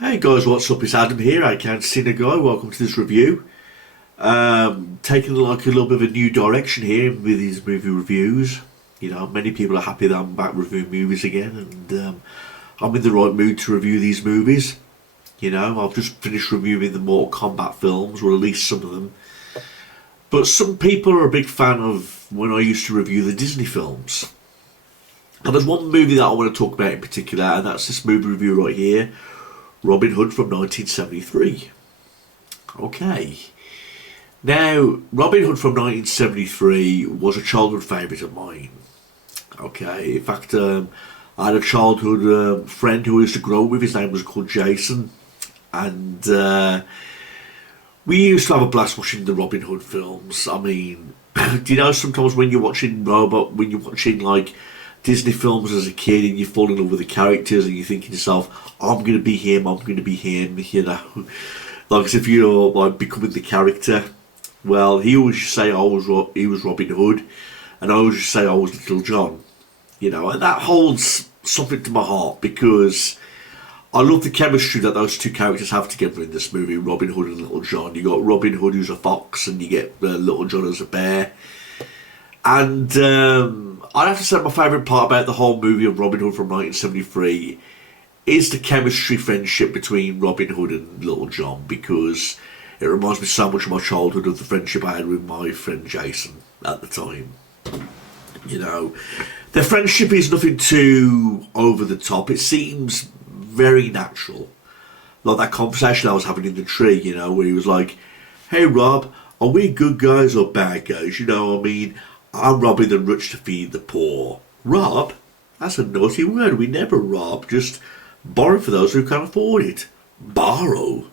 Hey guys, what's up? It's Adam here. I can't see the guy. Welcome to this review. Taking like a little bit of a new direction here with these movie reviews. You know, many people are happy that I'm back reviewing movies again, and I'm in the right mood to review these movies. You know, I've just finished reviewing the Mortal Kombat films, or at least some of them. But some people are a big fan of when I used to review the Disney films. And there's one movie that I want to talk about in particular, and that's this movie review right here. Robin Hood from 1973. Okay. Now, Robin Hood from 1973 was a childhood favourite of mine. Okay. In fact, I had a childhood friend who I used to grow up with. His name was called Jason. And we used to have a blast watching the Robin Hood films. I mean, do you know sometimes when you're watching like Disney films as a kid and you fall in love with the characters and you think to yourself, I'm going to be him, you know. Like as if you're like becoming the character. Well, he always used to say he was Robin Hood, and I always used to say I was Little John. You know, and that holds something to my heart because I love the chemistry that those two characters have together in this movie, Robin Hood and Little John. You got Robin Hood who's a fox and you get Little John as a bear. And I'd have to say my favourite part about the whole movie of Robin Hood from 1973 is the chemistry friendship between Robin Hood and Little John, because it reminds me so much of my childhood, of the friendship I had with my friend Jason at the time. You know, their friendship is nothing too over the top. It seems very natural. Like that conversation I was having in the tree, you know, where he was like, hey Rob, are we good guys or bad guys? You know, I mean, I'm robbing the rich to feed the poor. Rob? That's a naughty word. We never rob, just borrow for those who can't afford it. Borrow?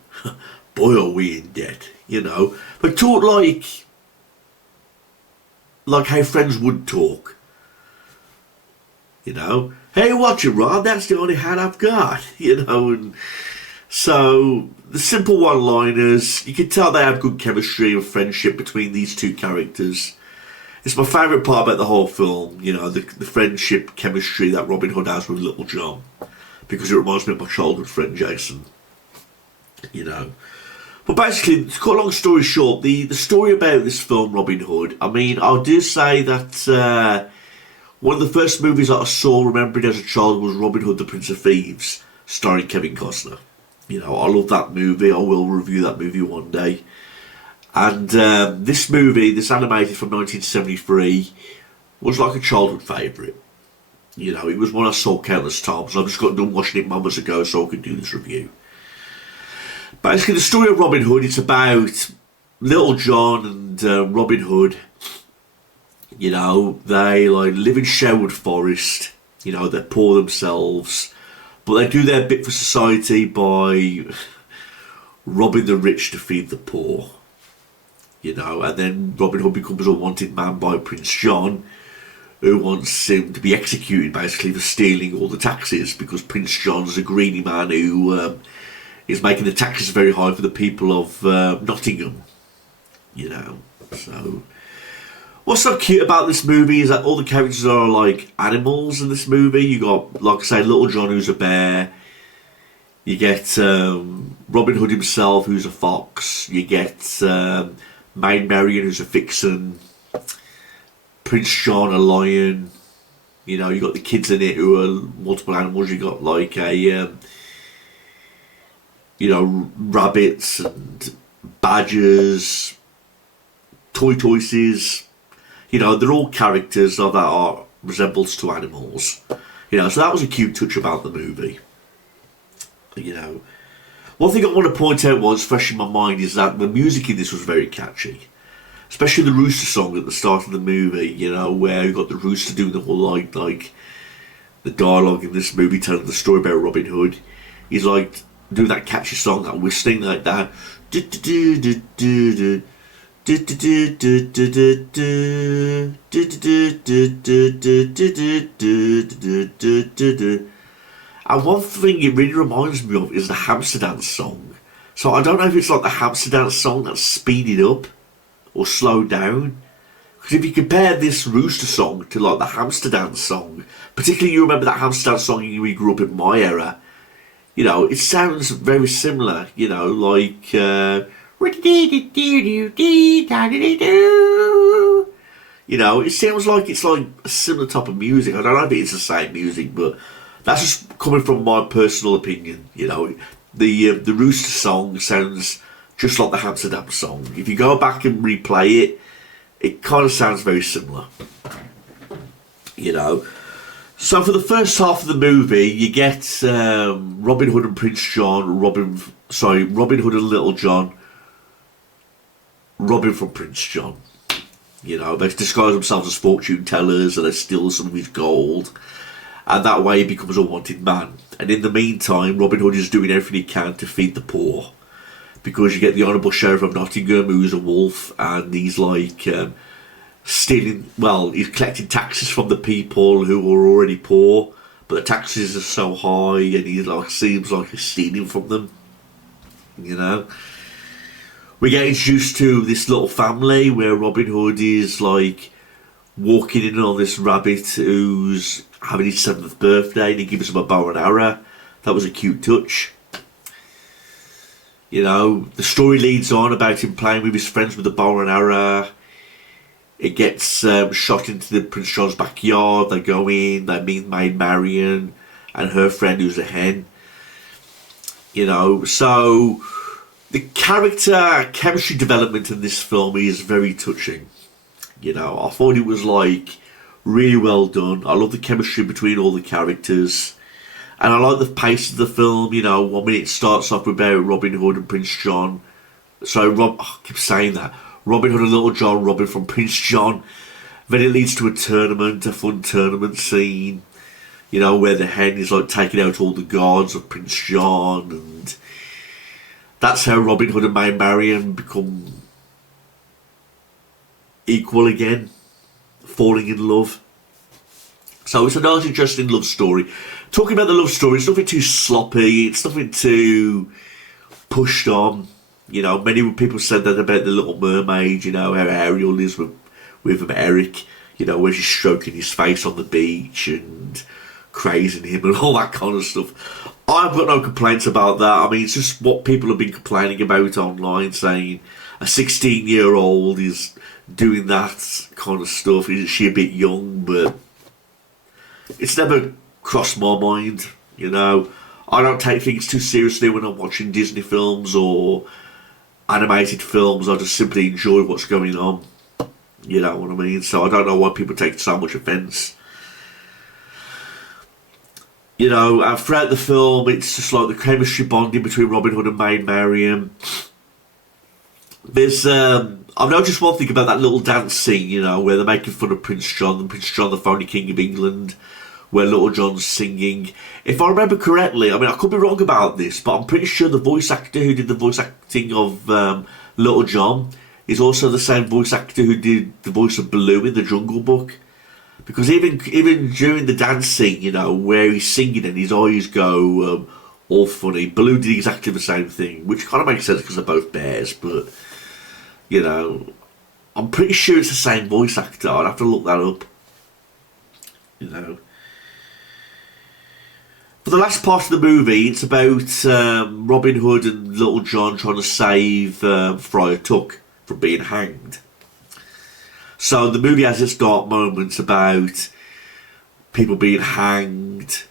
Boy, are we in debt, you know. But talk like how friends would talk. You know, hey, watch it, Rob, that's the only hat I've got, you know. And so the simple one-liners, you can tell they have good chemistry and friendship between these two characters. It's my favourite part about the whole film, you know, the friendship chemistry that Robin Hood has with Little John, because it reminds me of my childhood friend Jason, you know. But basically, to cut a long story short, the story about this film, Robin Hood, I mean, I do say that one of the first movies that I saw, remembering as a child, was Robin Hood, the Prince of Thieves, starring Kevin Costner. You know, I love that movie. I will review that movie one day. And this movie, this animated from 1973, was like a childhood favourite. You know, it was one I saw countless times. I just got done watching it moments ago so I could do this review. Basically, the story of Robin Hood, it's about Little John and Robin Hood. You know, they like live in Sherwood Forest. You know, they're poor themselves. But they do their bit for society by robbing the rich to feed the poor. You know, and then Robin Hood becomes a wanted man by Prince John, who wants him to be executed basically for stealing all the taxes, because Prince John's a greedy man who is making the taxes very high for the people of Nottingham. You know, so what's so cute about this movie is that all the characters are like animals in this movie. You got, like I say, Little John who's a bear. You get Robin Hood himself who's a fox. You get Maid Marian who's a vixen, Prince John a lion. You know, you got the kids in it who are multiple animals. You got like a you know, rabbits and badgers, tortoises. You know, they're all characters that are resemblance to animals. You know, so that was a cute touch about the movie. You know, one thing I want to point out, what's fresh in my mind, is that the music in this was very catchy. Especially the rooster song at the start of the movie, you know, where you got the rooster doing the whole like the dialogue in this movie, telling the story about Robin Hood. He's like doing that catchy song, that whistling like that. And one thing it really reminds me of is the Hamster Dance song. So I don't know if it's like the Hamster Dance song that's speeded up or slowed down. Because if you compare this rooster song to like the Hamster Dance song, particularly you remember that Hamster Dance song when we grew up in my era, You know, it sounds very similar, you know, like you know, it sounds like it's like a similar type of music. I don't know if it's the same music, but that's just coming from my personal opinion. You know, the Rooster song sounds just like the Amsterdam song. If you go back and replay it, it kind of sounds very similar. You know, so for the first half of the movie, you get Robin Hood and Prince John, Robin Hood and Little John, Robin from Prince John. You know, they disguise themselves as fortune tellers and they steal some of his gold. And that way he becomes a wanted man. And in the meantime, Robin Hood is doing everything he can to feed the poor. Because you get the Honourable Sheriff of Nottingham, who's a wolf, and he's like stealing, well, he's collecting taxes from the people who are already poor. But the taxes are so high and he like seems like he's stealing from them. You know? We get introduced to this little family where Robin Hood is like walking in on this rabbit who's having his 7th birthday and he gives him a bow and arrow. That was a cute touch. You know, the story leads on about him playing with his friends with a bow and arrow. It gets shot into the Prince John's backyard. They go in, they meet Maid Marian and her friend who's a hen. You know, so the character chemistry development in this film is very touching. You know, I thought it was like really well done. I love the chemistry between all the characters. And I like the pace of the film. You know, 1 minute it starts off with Robin Hood and Prince John. I keep saying that. Robin Hood and Little John, Robin from Prince John. Then it leads to a tournament, a fun tournament scene. You know, where the hen is like taking out all the guards of Prince John. And that's how Robin Hood and Maid Marian become equal again, falling in love. So it's a nice, interesting love story. Talking about the love story, it's nothing too sloppy, it's nothing too pushed on. You know, many people said that about The Little Mermaid, you know, how Ariel is with Eric, you know, where she's stroking his face on the beach and crazing him and all that kind of stuff. I've got no complaints about that. I mean, it's just what people have been complaining about online, saying a 16-year-old is doing that kind of stuff. Is she a bit young? But it's never crossed my mind, you know. I don't take things too seriously when I'm watching Disney films or animated films. I just simply enjoy what's going on. You know what I mean? So I don't know why people take so much offence. You know, and throughout the film, it's just like the chemistry bonding between Robin Hood and Maid Marian. There's, I've noticed one thing about that little dance scene, you know, where they're making fun of Prince John, and Prince John, the phony King of England, where Little John's singing. If I remember correctly, I mean, I could be wrong about this, but I'm pretty sure the voice actor who did the voice acting of Little John is also the same voice actor who did the voice of Baloo in The Jungle Book. Because even during the dance scene, you know, where he's singing and his eyes go all funny, Baloo did exactly the same thing, which kind of makes sense because they're both bears, but, you know, I'm pretty sure it's the same voice actor. I'd have to look that up, you know. For the last part of the movie, it's about Robin Hood and Little John trying to save Friar Tuck from being hanged. So the movie has its dark moments about people being hanged,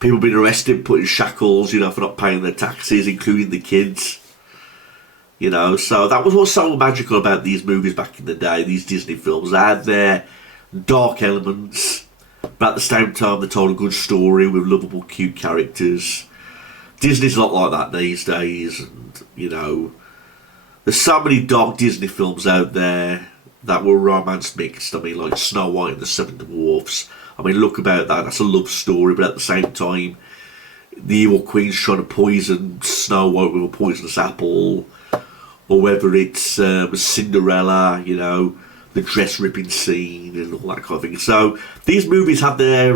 people being arrested, put in shackles, you know, for not paying their taxes, including the kids. You know, so that was what's so magical about these movies back in the day, these Disney films. They had their dark elements, but at the same time they told a good story with lovable, cute characters. Disney's not like that these days, and, you know, there's so many dark Disney films out there that were romance mixed. I mean, like Snow White and the Seven Dwarfs. I mean, look about that. That's a love story, but at the same time, the evil queen's trying to poison Snow White with a poisonous apple. Or whether it's Cinderella, you know, the dress ripping scene and all that kind of thing. So these movies have their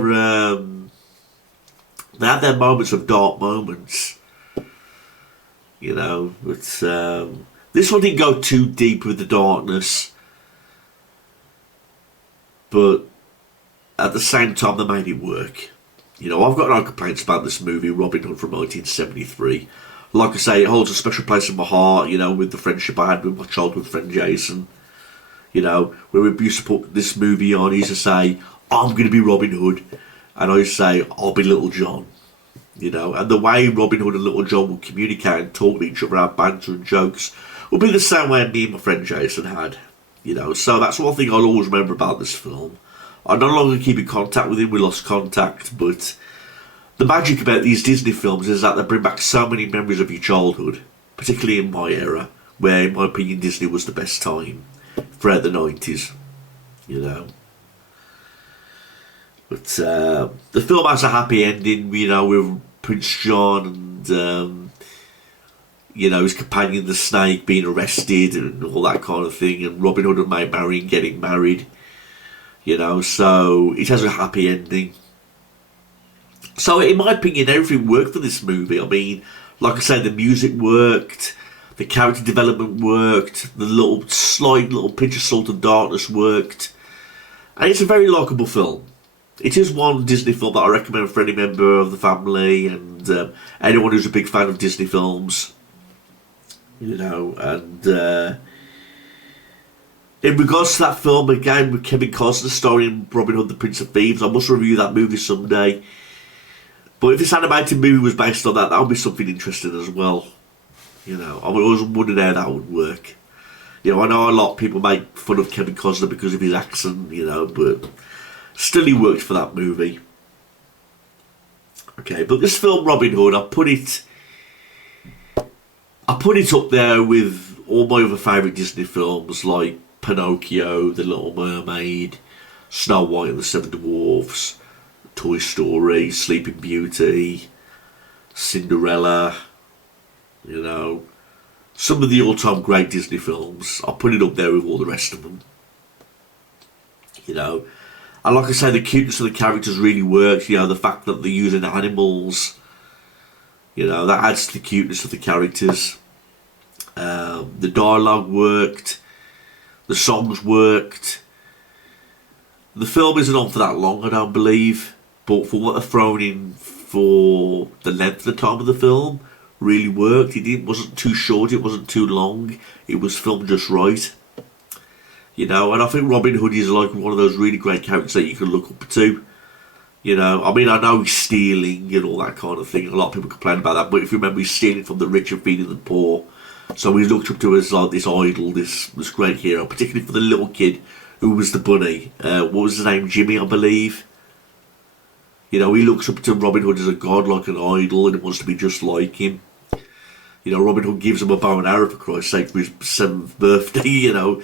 moments of dark moments. You know, but this one didn't go too deep with the darkness, but at the same time they made it work. You know, I've got no complaints about this movie, Robin Hood from 1973. Like I say, it holds a special place in my heart, you know, with the friendship I had with my childhood friend Jason. You know, when we used to put this movie on, he used to say, I'm going to be Robin Hood. And I used to say, I'll be Little John. You know, and the way Robin Hood and Little John would communicate and talk to each other, have banter and jokes, would be the same way me and my friend Jason had. You know, so that's one thing I'll always remember about this film. I no longer keep in contact with him, we lost contact, but the magic about these Disney films is that they bring back so many memories of your childhood, particularly in my era, where in my opinion Disney was the best time throughout the 90s, you know. But the film has a happy ending, you know, with Prince John and, you know, his companion the Snake being arrested and all that kind of thing, and Robin Hood and Maid Marian getting married, you know, so it has a happy ending. So in my opinion, everything worked for this movie. I mean, like I said, the music worked, the character development worked, the slight little pinch of salt and darkness worked, and it's a very likeable film. It is one Disney film that I recommend for any member of the family and anyone who's a big fan of Disney films. You know, and in regards to that film, again, with Kevin Costner starring Robin Hood, the Prince of Thieves, I must review that movie someday. But if this animated movie was based on that, that would be something interesting as well. You know, I always wondered how that would work. You know, I know a lot of people make fun of Kevin Costner because of his accent, you know, but still he worked for that movie. Okay, but this film, Robin Hood, I put it up there with all my other favourite Disney films like Pinocchio, The Little Mermaid, Snow White and the Seven Dwarfs, Toy Story, Sleeping Beauty, Cinderella, you know, some of the all-time great Disney films. I put it up there with all the rest of them, you know. And like I say, the cuteness of the characters really works, you know, the fact that they're using animals, you know, that adds to the cuteness of the characters. The dialogue worked, the songs worked. The film isn't on for that long, I don't believe, but for what they're thrown in for the length of the time of the film, really worked. It wasn't too short, it wasn't too long, it was filmed just right. You know, and I think Robin Hood is like one of those really great characters that you can look up to. You know, I mean, I know he's stealing and all that kind of thing. A lot of people complain about that, but if you remember, he's stealing from the rich and feeding the poor. So he's looked up to as like this idol, this great hero, particularly for the little kid who was the bunny. What was his name? Jimmy, I believe. You know, he looks up to Robin Hood as a god, like an idol, and he wants to be just like him. You know, Robin Hood gives him a bow and arrow, for Christ's sake, for his 7th birthday, you know.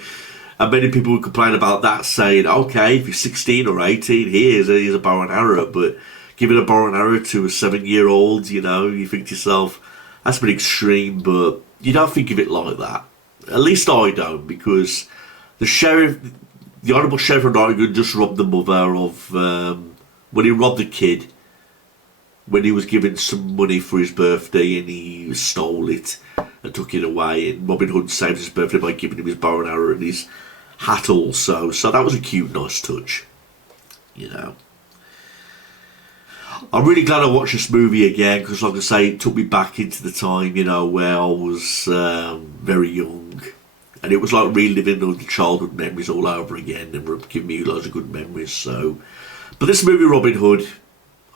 And many people would complain about that, saying, okay, if you're 16 or 18, here's a bow and arrow. But giving a bow and arrow to a 7-year-old, you know, you think to yourself, that's a bit extreme, but you don't think of it like that. At least I don't, because the Honourable Sheriff of Nottingham just robbed the mother of, when he robbed the kid, when he was given some money for his birthday and he stole it and took it away, and Robin Hood saved his birthday by giving him his bow and arrow and his hat also. So that was a cute, nice touch, you know. I'm really glad I watched this movie again, because like I say, it took me back into the time, you know, where I was very young, and it was like reliving all the childhood memories all over again, and giving me loads of good memories. So, but this movie, Robin Hood,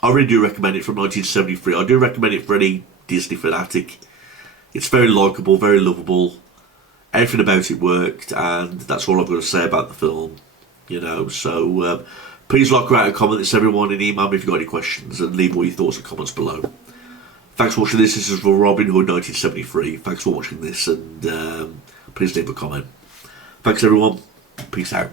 I really do recommend it, from 1973. I do recommend it for any Disney fanatic. It's very likeable, very lovable. Everything about it worked, and that's all I've got to say about the film, you know. So please like, rate and comment this, everyone, and email me if you've got any questions, and leave all your thoughts and comments below. Thanks for watching this. This is for Robin Hood 1973. Thanks for watching this, and please leave a comment. Thanks everyone. Peace out.